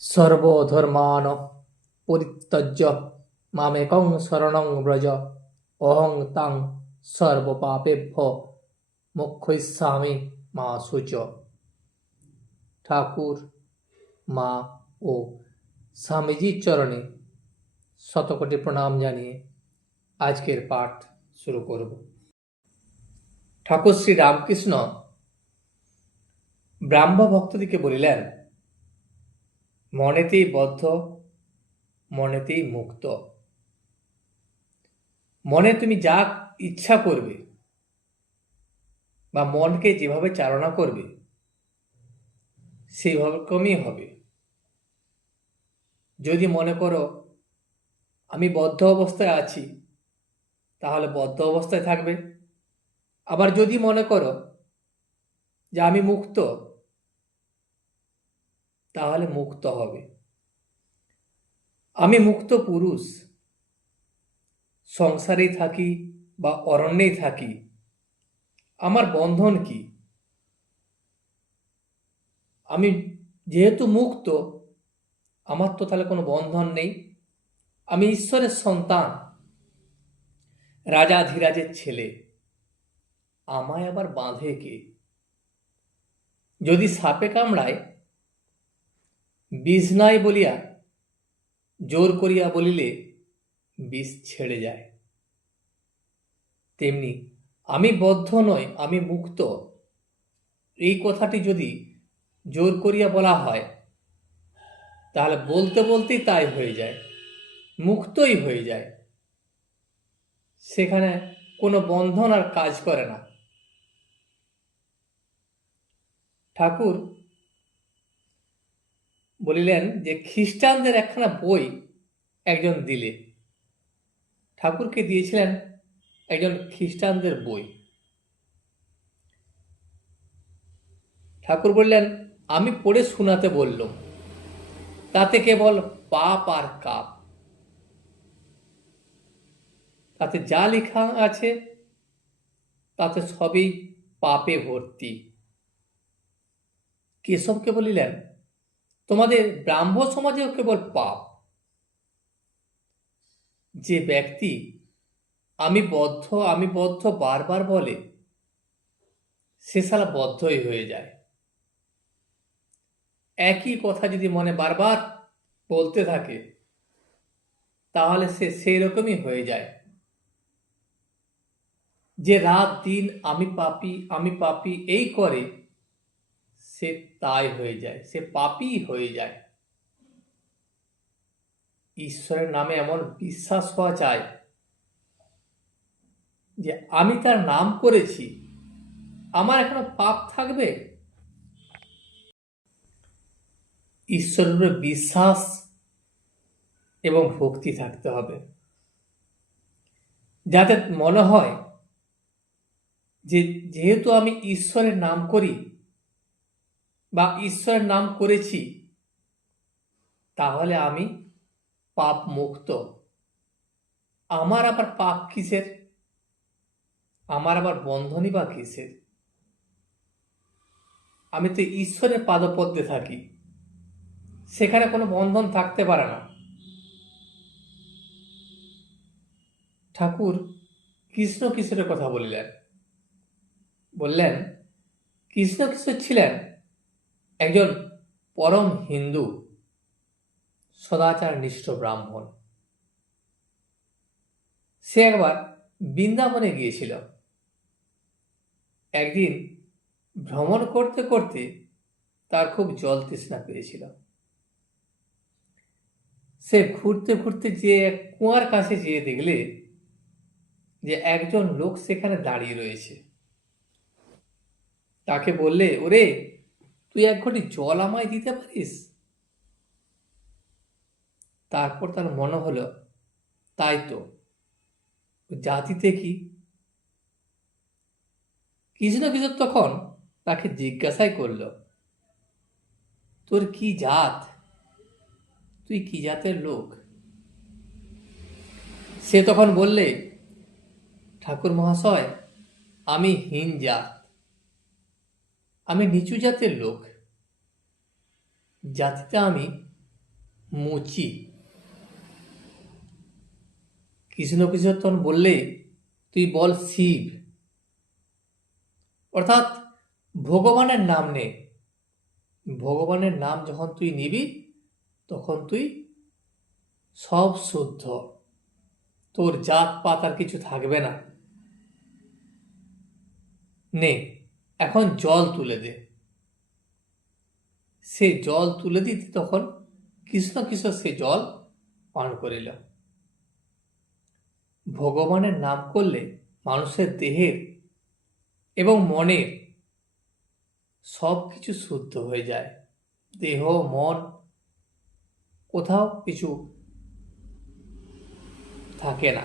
সর্বধর্মান পরিত্যজ্য। মামেকং শরণং ব্রজ। অহং তাং সর্বপাপেভ্য। মোক্ষয়িষ্যামি মা শুচ ঠাকুর, মা ও স্বামীজির চরণে শতকোটি প্রণাম জানিয়ে আজকের পাঠ শুরু করব। ঠাকুর শ্রী রামকৃষ্ণ ব্রাহ্ম ভক্তদিকে বলিলেন মনেতেই বদ্ধ, মনেতেই মুক্ত। মনে তুমি যা ইচ্ছা করবে বা মনকে যেভাবে চালনা করবে সেইভাবে কমই হবে। যদি মনে করো আমি বদ্ধ অবস্থায় আছি, তাহলে বদ্ধ অবস্থায় থাকবে। আবার যদি মনে করো যে আমি মুক্ত তাহলে মুক্ত হবে। আমি মুক্ত পুরুষ। সংসারেই থাকি বা অরণ্যেই থাকি, আমার বন্ধন কি? আমি যেহেতু মুক্ত, আমার তো তাহলে কোনো বন্ধন নেই। আমি ঈশ্বরের সন্তান রাজা ধীরাজের ছেলে। আমায় আবার বাঁধে কে? যদি সাপে কামড়ায় বিষ নাই বলিয়া, জোর করিয়া বলিলে, বিষ ছেড়ে যায়। তেমনি আমি বদ্ধ নই, আমি মুক্ত। এই কথাটি যদি জোর করিয়া বলা হয়, তাহলে বলতে বলতেই তাই হয়ে যায়, মুক্তই হয়ে যায়। সেখানে কোনো বন্ধন আর কাজ করে না। ঠাকুর বলিলেন যে, খ্রিস্টানদের একখানা বই একজন দিলে। ঠাকুরকে দিয়েছিলেন একজন খ্রিস্টানদের বই। ঠাকুর বললেন, আমি পড়ে শোনাতে বললাম, তাতে কেবল পাপ আর কাপ। তাতে যা লেখা আছে, তাতে সবই পাপে ভর্তি। কেশবকে বলিলেন তোমাদের ব্রাহ্ম সমাজেও কেবল পাপ। যে ব্যক্তি, আমি বদ্ধ আমি বদ্ধ বারবার বলে, সে সারা বদ্ধই হয়ে যায়। একই কথা যদি মনে বারবার বলতে থাকে, তাহলে সে সেই রকমই হয়ে যায়। যে রাত, দিন, আমি পাপি আমি পাপি এই করে সে তাই হয়ে যায়, সে পাপই হয়ে যায়। ঈশ্বরের নামে এমন বিশ্বাস হওয়া চাই যে আমি তার নাম করেছি, আমার এখনও পাপ থাকবে। ঈশ্বরের বিশ্বাস এবং ভক্তি থাকতে হবে। যাতে মনে হয় যে যেহেতু আমি ঈশ্বরের নাম করি বা ঈশ্বরের নাম করেছি, তাহলে আমি পাপ মুক্ত আমার আবার পাপ কিসের? আমার আবার বন্ধনই বা কিসের? আমি তো ঈশ্বরের পাদপদ্মে থাকি, সেখানে কোনো বন্ধন থাকতে পারে না। ঠাকুর কৃষ্ণ কিশোরের কথা বললেন। বললেন, কৃষ্ণ কিশোর ছিলেন? একজন পরম হিন্দু, সদাচার নিষ্ঠ ব্রাহ্মণ। সে একবার বৃন্দাবনে গিয়েছিল। একদিন ভ্রমণ করতে করতে তার খুব জল তৃষ্ণা পেয়েছিল। সে ঘুরতে ঘুরতে যে এক কুয়ার কাছে যেয়ে দেখলে যে একজন লোক সেখানে দাঁড়িয়ে রয়েছে। তাকে বললে, ওরে তুই এক ঘটি জল আমায় দিতে পারিস? তারপর তার মনে হলো, তাই তো। জাতিতে কি? কিছু না কিছু তখন তাকে জিজ্ঞাসাই করল, তোর কি জাত? তুই কি জাতের লোক? সে তখন বললে, ঠাকুর মহাশয়, আমি হীন জাত। আমি নিচু জাতের লোক। জাতিতে আমি মুচি। কৃষ্ণ কৃষ্ণতন বললে, তুই বল শিব। অর্থাৎ ভগবানের নাম নে। ভগবানের নাম যখন তুই নিবি, তখন তুই সব শুদ্ধ। তোর জাত পাত আর কিছু থাকবে না। নে। এখন জল তুলে দে। সে জল তুলে দিতে তখন কৃষ্ণ কৃষ্ণ সে জল পান করিল। ভগবানের নাম করলে মানুষের দেহের এবং মনের সব কিছু শুদ্ধ হয়ে যায়। দেহ, মন কোথাও কিছু থাকে না।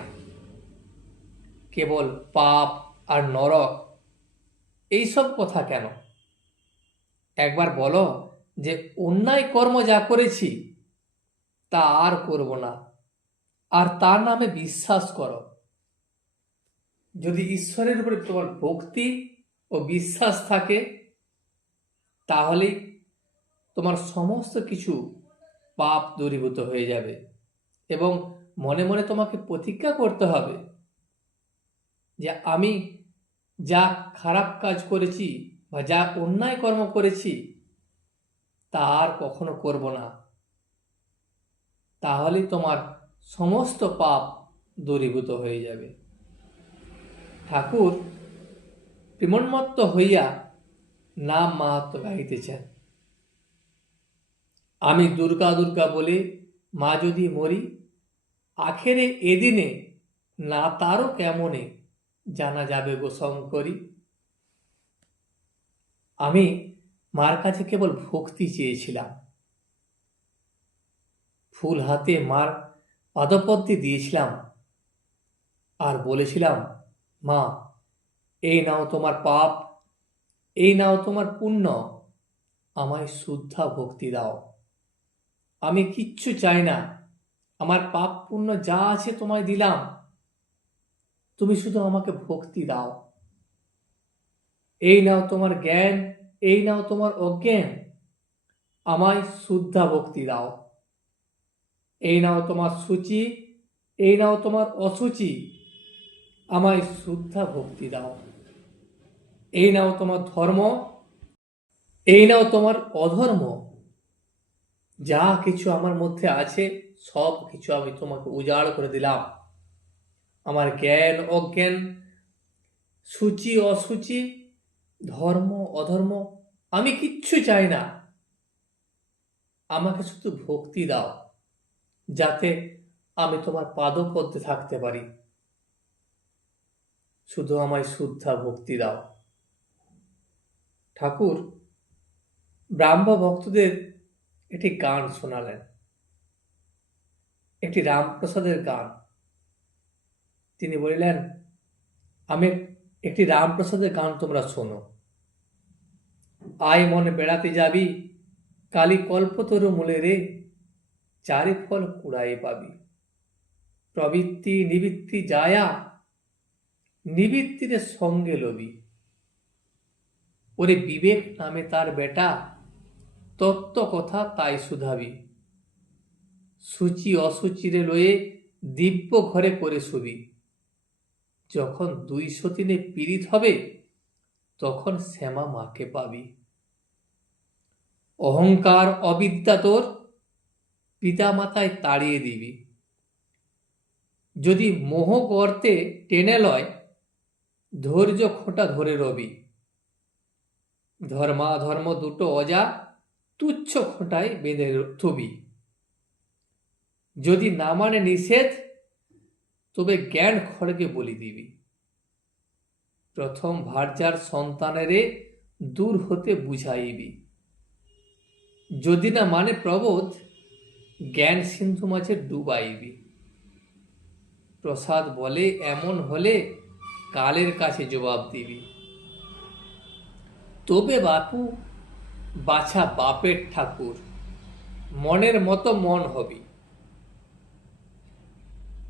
কেবল পাপ আর নরক এইসব কথা কেন? একবার বলো যে অন্যায় কর্ম যা করেছি, তা আর করব না। আর তার নামে বিশ্বাস করো। যদি ঈশ্বরের উপরে তোমার ভক্তি ও বিশ্বাস থাকে তাহলে তোমার সমস্ত কিছু পাপ দূরীভূত হয়ে যাবে এবং মনে মনে তোমাকে প্রতিজ্ঞা করতে হবে যে আমি যা খারাপ কাজ করেছি বা যা অন্যায় কর্ম করেছি, তা আর কখনো করব না। তাহলে তোমার সমস্ত পাপ দূরীভূত হয়ে যাবে। ঠাকুর প্রেমন্মত্ত হইয়া নাম মাহাত্ম গাইতেছেন আমি দুর্গা দুর্গা বলে মা যদি মরি, আখেরে এদিনে না তারও কেমনে জানা যাবে গো শঙ্করী আমি মার কাছে কেবল ভক্তি চেয়েছিলাম। ফুল হাতে মার পাদপদ্মে দিয়েছিলাম আর বলেছিলাম, মা, এই নাও তোমার পাপ, এই নাও তোমার পুণ্য, আমায় শুদ্ধা ভক্তি দাও। আমি কিচ্ছু চাই না, আমার পাপ পুণ্য যা আছে তোমায় দিলাম। তুমি শুধু আমাকে ভক্তি দাও। এই নাও তোমার জ্ঞান, এই নাও তোমার অজ্ঞান। আমায় শুদ্ধা ভক্তি দাও। এই নাও তোমার সূচি, এই নাও তোমার অসুচি। আমায় শুদ্ধা ভক্তি দাও। এই নাও তোমার ধর্ম, এই নাও তোমার অধর্ম। যা কিছু আমার মধ্যে আছে, সব কিছু আমি তোমাকে উজাড় করে দিলাম। আমার জ্ঞান অজ্ঞান, সূচি অসুচি, ধর্ম অধর্ম, আমি কিচ্ছু চাই না। আমাকে শুধু ভক্তি দাও, যাতে আমি তোমার পাদপদ্মে থাকতে পারি। শুধু আমায় শুদ্ধা ভক্তি দাও। ঠাকুর, ব্রাহ্ম ভক্তদের একটি গান শোনালেন। একটি রামপ্রসাদের গান। তিনি বলিলেন আমি একটি রামপ্রসাদের গান তোমরা শোনো। আয় মনে বেড়াতে যাবি, কালী কল্পতরু মূলে রে চারি ফল কুড়াই পাবি। প্রবৃত্তি নিবৃত্তি যায়া, নিবৃত্তিরে সঙ্গে লবি। ওরে বিবেক নামে তার বেটা, তত্ত্ব কথা তাই শুধাবি। সূচি অসুচিরে লয়ে দিব্য ঘরে করে শুবি। যখন দুইশো তিনে পীড়িত হবে, তখন শ্যামা মাকে পাবি। অহংকার অবিদ্যা তোর পিতা মাতায় তাড়িয়ে দিবি। যদি মোহ গর্তে টেনে লয়, ধৈর্য খোঁটা ধরে রবি। ধর্মাধর্ম দুটো অজা তুচ্ছ খোঁটায় বেঁধে থবি। যদি না মানে নিষেধ তবে জ্ঞান খড়গে বলি দিবি। প্রথম ভার্যার সন্তানেরে দূর হতে বুঝাইবি। যদি না মানে প্রবোধ, জ্ঞান সিন্ধু মাঝে ডুবাইবি। প্রসাদ বলে এমন হলে কালের কাছে জবাব দিবি। তবে বাপু, বাছা বাপের ঠাকুর, মনের মতো মন হবি।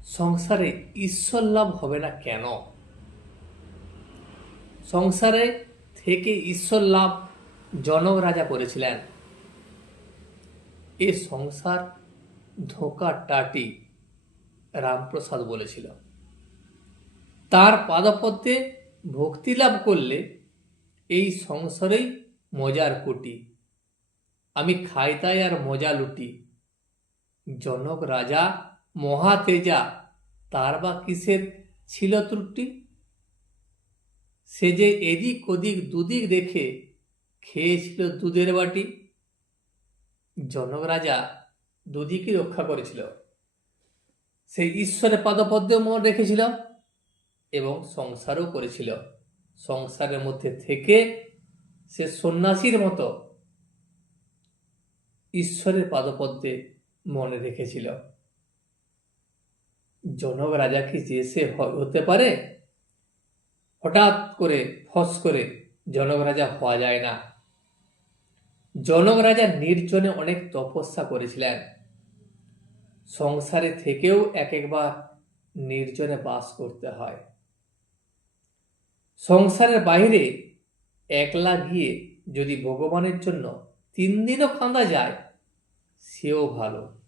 সংসারে ঈশ্বর লাভ হবে না কেন? সংসারে থেকে ঈশ্বর লাভ জনক রাজা করেছিলেন। এ সংসার ধোকা টাটি রামপ্রসাদ বলেছিল। তার পাদপদ্মে ভক্তি লাভ করলে এই সংসারেই মজার কুটি। আমি খাই তাই আর মজা লুটি। জনক রাজা মহাতেজা, তার বা কিসের ছিল ত্রুটি? সে যে এদিক ওদিক দুদিক দেখে খেয়েছিল দুধের বাটি। জনক রাজা দুদিকই রক্ষা করেছিল। সেই ঈশ্বরের পাদপদ্মে মন রেখেছিল এবং সংসারও করেছিল। সংসারের মধ্যে থেকে সে সন্ন্যাসীর মতো ঈশ্বরের পাদপদ্মে মনে রেখেছিল। জনক রাজা কি যে সে হতে পারে? হঠাৎ করে, ফস করে জনক রাজা হওয়া যায় না। জনক রাজা নির্জনে অনেক তপস্যা করেছিলেন। সংসারে থেকেও এক একবার নির্জনে বাস করতে হয়। সংসারের বাইরে একলা গিয়ে যদি ভগবানের জন্য তিন দিনও কাঁদা যায়, সেও ভালো।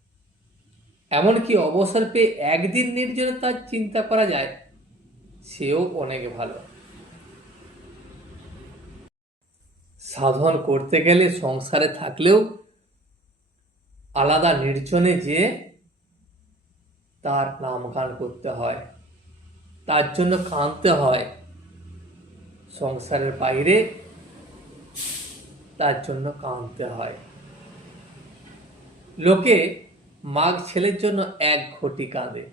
এমনকি অবসর পেয়ে একদিন নির্জনে তার চিন্তা করা যায়, সেও অনেক ভালো। সাধন করতে গেলে সংসারে থাকলেও আলাদা নির্জনে যে তার নাম গান করতে হয়, তার জন্য কাঁদতে হয়, সংসারের বাইরে তার জন্য কাঁদতে হয়। লোকে মাঘ ছেলের জন্য এক ঘটি কাঁদে।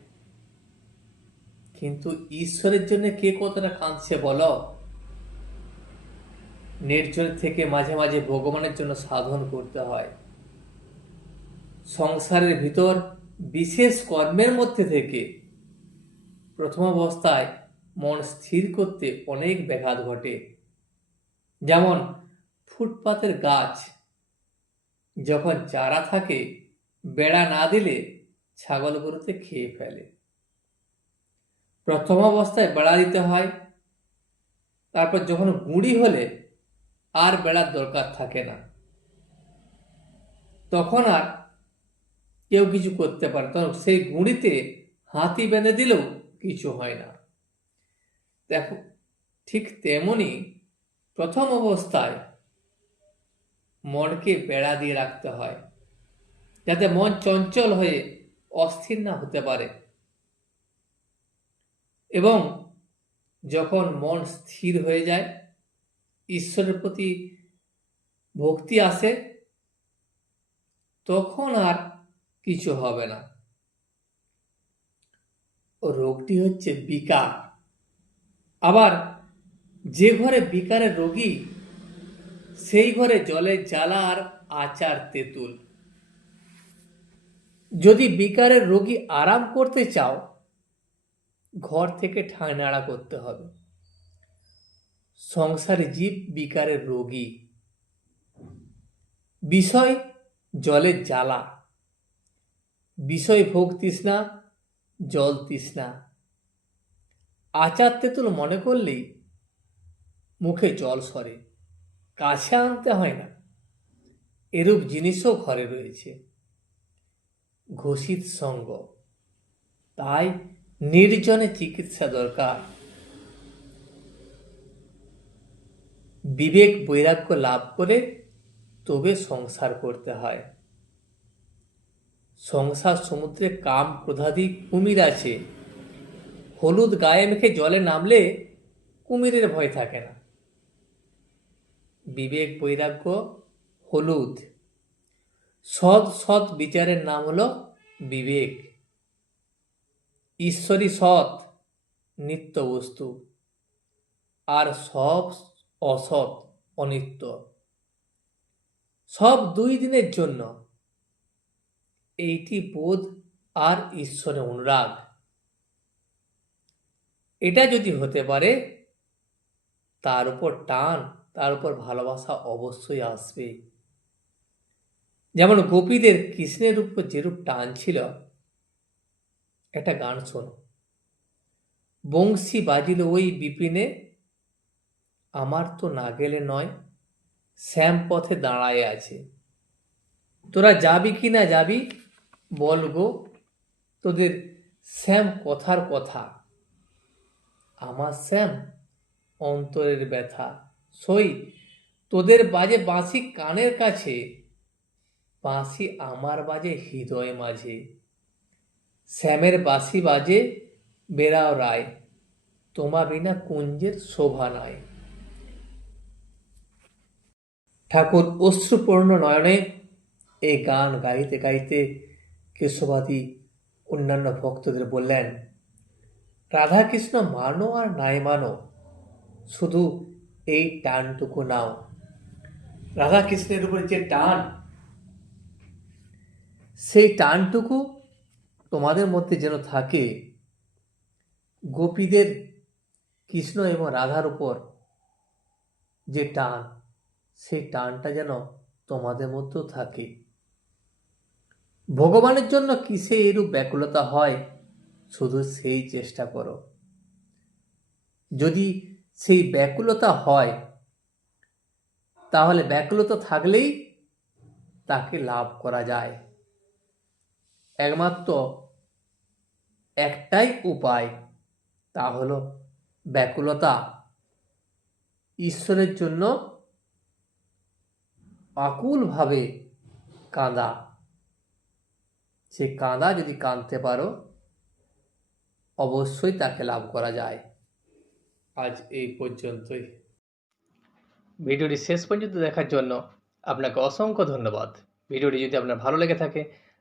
কিন্তু ঈশ্বরের জন্য কে কতটা কাঁদছে বলো? নির্জন থেকে মাঝে মাঝে ভগবানের জন্য সাধন করতে হয়। সংসারের ভিতর বিশেষ কর্মের মধ্যে থেকে প্রথম অবস্থায় মন স্থির করতে অনেক ব্যাঘাত ঘটে। যেমন ফুটপাতের গাছ যখন চারা থাকে বেড়া না দিলে ছাগল গরুতে খেয়ে ফেলে। প্রথম অবস্থায় বেড়া দিতে হয়, তারপর যখন গুঁড়ি হলে আর বেড়ার দরকার থাকে না। তখন আর কেউ কিছু করতে পারে তখন সেই গুঁড়িতে হাতি বেঁধে দিলেও কিছু হয় না। দেখো, ঠিক তেমনি প্রথম অবস্থায় মনকে বেড়া দিয়ে রাখতে হয়। যাতে মন চঞ্চল হয়ে অস্থির না হতে পারে। এবং যখন মন স্থির হয়ে যায়, ঈশ্বরের প্রতি ভক্তি আসে, তখন আর কিছু হবে না। রোগটি হচ্ছে বিকার। আবার যে ঘরে বিকারের রোগী, সেই ঘরে জলের জ্বালা আর আচার তেঁতুল। যদি বিকারের রোগী আরাম করতে চাও, ঘর থেকে ঠাঁড়া করতে হবে। সংসারে জীব বিকারের রোগী। বিষয় জলের জ্বালা। বিষয় ভোগ তৃষ্ণা, জল তৃষ্ণা। আচার তেঁতুল মনে করলেই মুখে জল সরে। কাছে আনতে হয় না। এরূপ জিনিসও ঘরে রয়েছে। ঘোষিত সঙ্গ। তাই নির্জনে চিকিৎসা দরকার। বিবেক বৈরাগ্য লাভ করে তবে সংসার করতে হয়। সংসার সমুদ্রে কাম ক্রোধাদি কুমির আছে। হলুদ গায়ে মেখে জলে নামলে কুমিরের ভয় থাকে না। বিবেক বৈরাগ্য হলুদ। সৎ সৎ বিচারের নাম হলো বিবেক। ঈশ্বরী সৎ, নিত্য বস্তু। আর সব অসৎ, অনিত্য। সব দুই দিনের জন্য। এইটি বোধ আর ঈশ্বরে অনুরাগ। এটা যদি হতে পারে, তার উপর টান, তার উপর ভালোবাসা অবশ্যই আসবে। যেমন গোপীদের কৃষ্ণের উপর যেরূপ টান ছিল, একটা গান শোনো। বংশী বাজিল ওই বিপিনে, আমার তো না গেলে নয়, শ্যাম পথে দাঁড়ায় আছে। তোরা যাবি কি না যাবি, বল গো, তোদের শ্যাম কথার কথা। আমার শ্যাম, অন্তরের ব্যথা। সই, তোদের বাজে বাঁশি কানের কাছে। বাঁশি আমার বাজে হৃদয় মাঝে। শ্যামের বাঁশি বাজে বেড়াও রায়, তোমা বিনা কুঞ্জের শোভা নয় ঠাকুর অশ্রুপূর্ণ নয়নে এই গান গাইতে গাইতে কেশবাদী অন্যান্য ভক্তদের বললেন, রাধাকৃষ্ণ মানো আর নাই মানো, শুধু এই টানটুকু নাও। রাধাকৃষ্ণের উপরে যে টান সেই টানটুকু তোমাদের মধ্যে যেন থাকে, গোপীদের কৃষ্ণ এবং রাধার উপর যে টান, সেই টানটা যেন তোমাদের মধ্যেও থাকে। ভগবানের জন্য কিসে এরূপ ব্যাকুলতা হয়, শুধু সেই চেষ্টা করো। যদি সেই ব্যাকুলতা হয়, তাহলে ব্যাকুলতা থাকলেই তাকে লাভ করা যায়। একমাত্র একটাই উপায়, তা হল ব্যাকুলতা। ঈশ্বরের জন্য আকুলভাবে কাঁদা। সে কাঁদা যদি কাঁদতে পারো, অবশ্যই তাকে লাভ করা যায়। আজ এই পর্যন্তই। ভিডিওটি শেষ পর্যন্ত দেখার জন্য আপনাকে অসংখ্য ধন্যবাদ। ভিডিওটি যদি আপনার ভালো লেগে থাকে